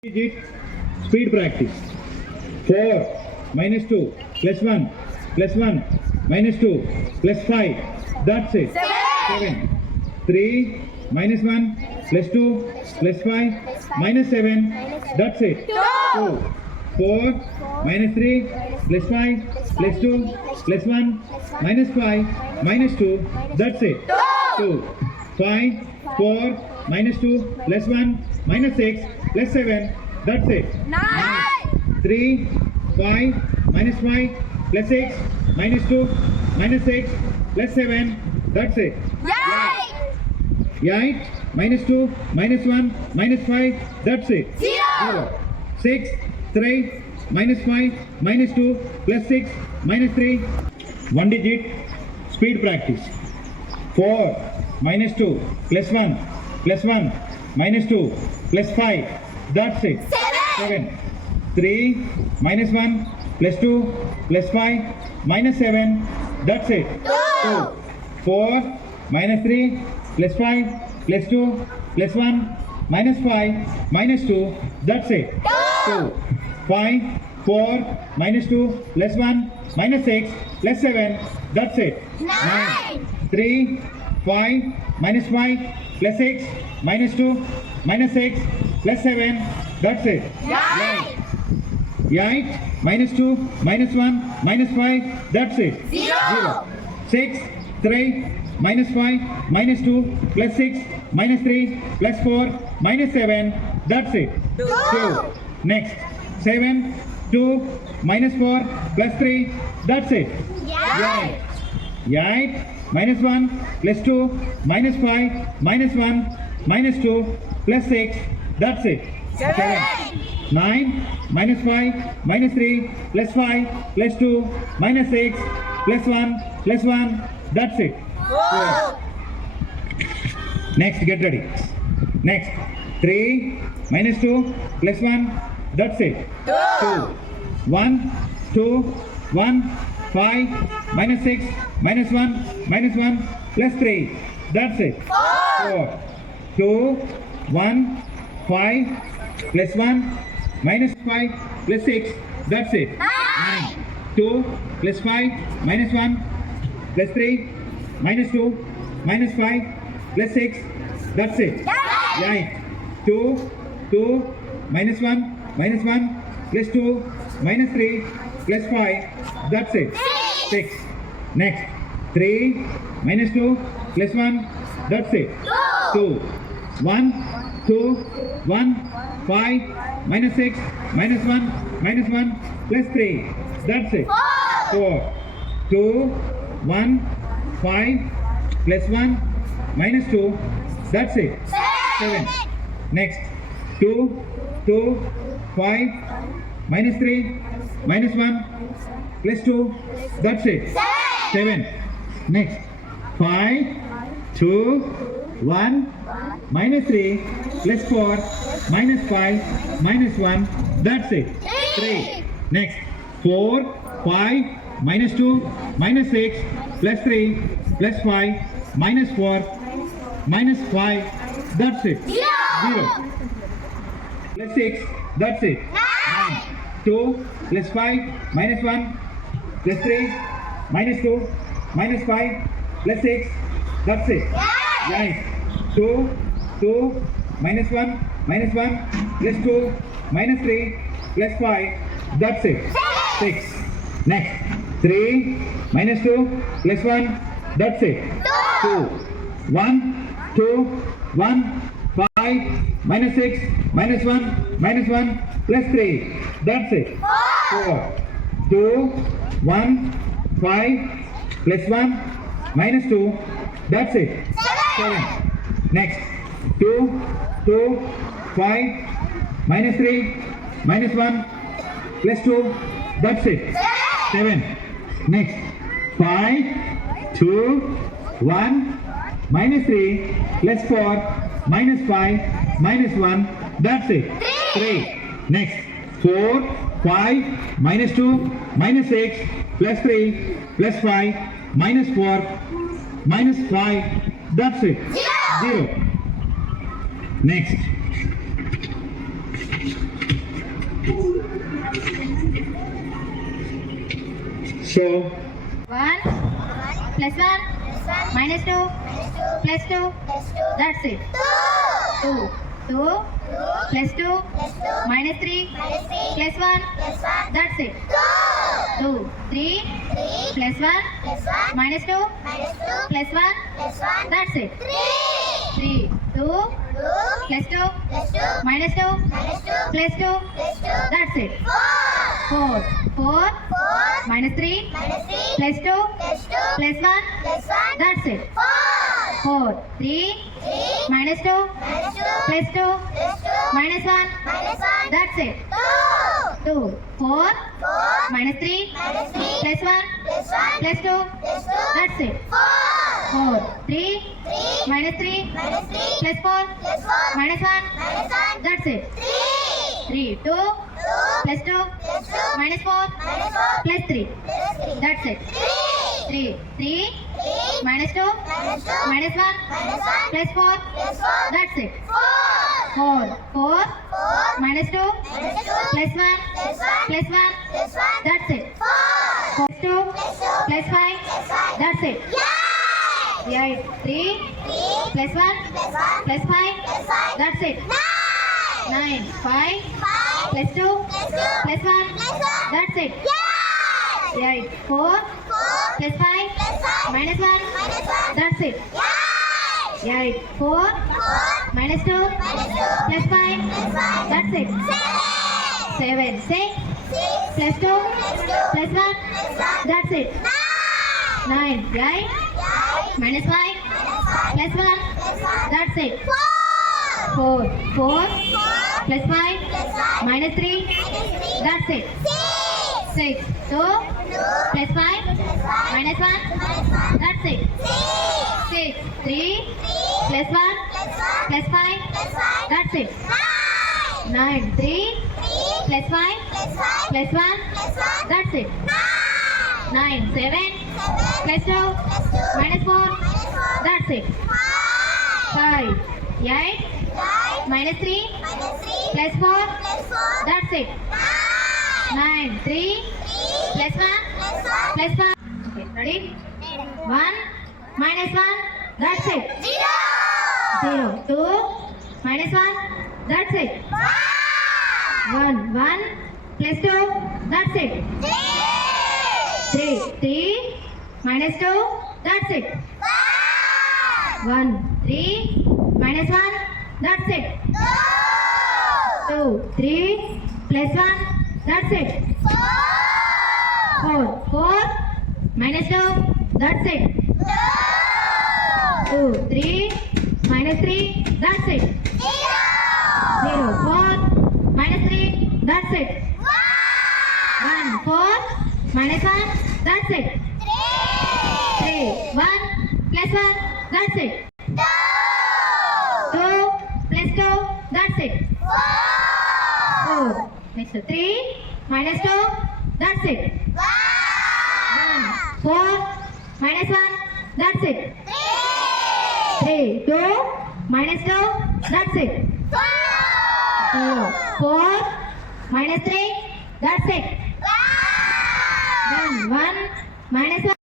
Digit speed practice. 4 minus 2 plus 1 plus 1 minus 2 plus 5. That's it. 7. 3 minus 1 plus 2 plus 5 minus 7. That's it. 2. 4 minus 3 plus 5 plus 2 plus 1 minus 5 minus 2. That's it. 2. 5 4 minus 2 plus 1 minus 6 plus 7. That's it. 9. 3 5 minus 5 plus 6 minus 2 minus 6 plus 7. That's it. 8 minus 2 minus 1 minus 5. That's it. 0. 6 3 minus 5 minus 2 plus 6 minus 3. One digit speed practice. 4 minus 2 plus 1 plus 1 minus 2 plus 5. That's it. 7. 3 minus 1 plus 2 plus 5 minus 7. That's it. 2. 4 minus 3 plus 5 plus 2 plus 1 minus 5 minus 2. That's it. 2. 5 4 minus 2 plus 1 minus 6 plus 7. That's it. 9. 3 5 minus 5 plus 6 minus 2 minus 6 plus 7. That's it. 8 minus 2 minus 1 minus 5. That's it. 0. 6 3 minus 5 minus 2 plus 6 minus 3 plus 4 minus 7. That's it. 2. Next. 7 2 minus 4 plus 3. That's it. 8 minus 1 plus 2 minus 5 minus 1 minus 2 plus 6. That's it. 7. 9 minus 5 minus 3 plus 5 plus 2 minus 6 plus 1 plus 1. That's it. 4. Next, get ready. Next. 3 minus 2 plus 1. That's it. 2. 1 2 1 5 minus 6 minus 1 minus 1 plus 3. That's it. 4. 2 1 5 plus 1 minus 5 plus 6. That's it. 9. 2 plus 5 minus 1 plus 3 minus 2 minus 5 plus 6. That's it. 8. 2 2 minus 1 minus 1 plus 2 minus 3 plus 5. That's it. 6. Next. 3 minus 2 plus 1. That's it. 2. 1 2 1 5 minus 6 minus 1 minus 1 plus 3. That's it. 4. 2 1 5 plus 1 minus 2. That's it. 7. Next. 2 2 5 minus 3 minus 1 plus 2. That's it. 7. Next. 5 2 1 minus 3 plus 4 minus 5 minus 1. That's it. 3. Next. 4 5 minus 2 minus 6 plus 3 plus 5 minus 4 minus 5. That's it. 0 plus 6. That's it. 9. 2 plus 5 minus 1 plus 3 minus 2 minus 5 plus 6. That's it. 8. 2 2 minus 1 minus 1 plus 2 minus 3 plus 5. That's it. 6. Next. 3 minus 2 plus 1. That's it. 2 1 2 1 5 minus 6 minus 1 minus 1 plus 3. That's it. 4 2 1 5 plus 1 minus 2. That's it. 7. Next. 2 2 5 minus 3 minus 1 plus 2. That's it. 7. Next. 5 2 1 minus 3 plus 4 minus 5 minus 1. That's it. 3. Next. 4 5 minus 2 minus 6 plus 3 plus 5 minus 4 minus 5. That's it. 0. Next. So, 1 plus 1 minus 2 plus 2. That's it. 2 plus 2 minus 3 plus 1. That's it. 2 3 plus 1 minus 2 plus 1. That's it. 3 2 plus 2 minus 2 plus 2. That's it. 4 minus 3 plus 2 plus 1. That's it. 4 3 minus 2 plus 2 minus 1. That's it. 2 4 minus 3 plus 1 plus 2. That's it. 4 3 minus 3 plus 4 minus 1. That's it. 3 2 plus 2 minus 4 plus 3. That's it. 3 minus 2 minus 1 plus 4. That's it. 4 minus 2 plus 1 plus 1. That's it. Plus 2 plus 5. That's it. 8 3 plus 1 plus 5. That's it. 9 5 plus 2 plus 1. That's it. 8 4 plus 5 minus 1. That's it. 8 4 minus 2 plus 5. That's it. 7 6 plus 2 plus 1. That's it. 9 8 minus 5 plus 1. That's it. 4 plus 5 minus 3. That's it. 6 2 plus 5 minus 1. That's it. 6 3 plus 1 plus 5. That's it. 9 3 plus 5 plus 1. That's it. 9 7 plus 2 minus 4. That's it. 5 8 minus 3 plus 4. That's it. 9 3 plus 1 plus 5. Okay, ready? 1 minus 1. That's it. 0 2 minus 1. That's it. 1 plus 2. That's it. 3 minus 2. That's it. 1 3 minus 1. That's it. 2 3 plus 1. That's it. 4 minus 2. That's it. 2 3 minus 3. That's it. 0 4 minus 3. That's it. 1 4 minus 1. That's it. 3 1 plus 1. That's it. 2 plus 2. That's it. 4 next to 3 minus 2. That's it. 1 4 minus 1. That's it. 3 2 minus 2. That's it. 4 minus 3. That's it. 1 minus 1.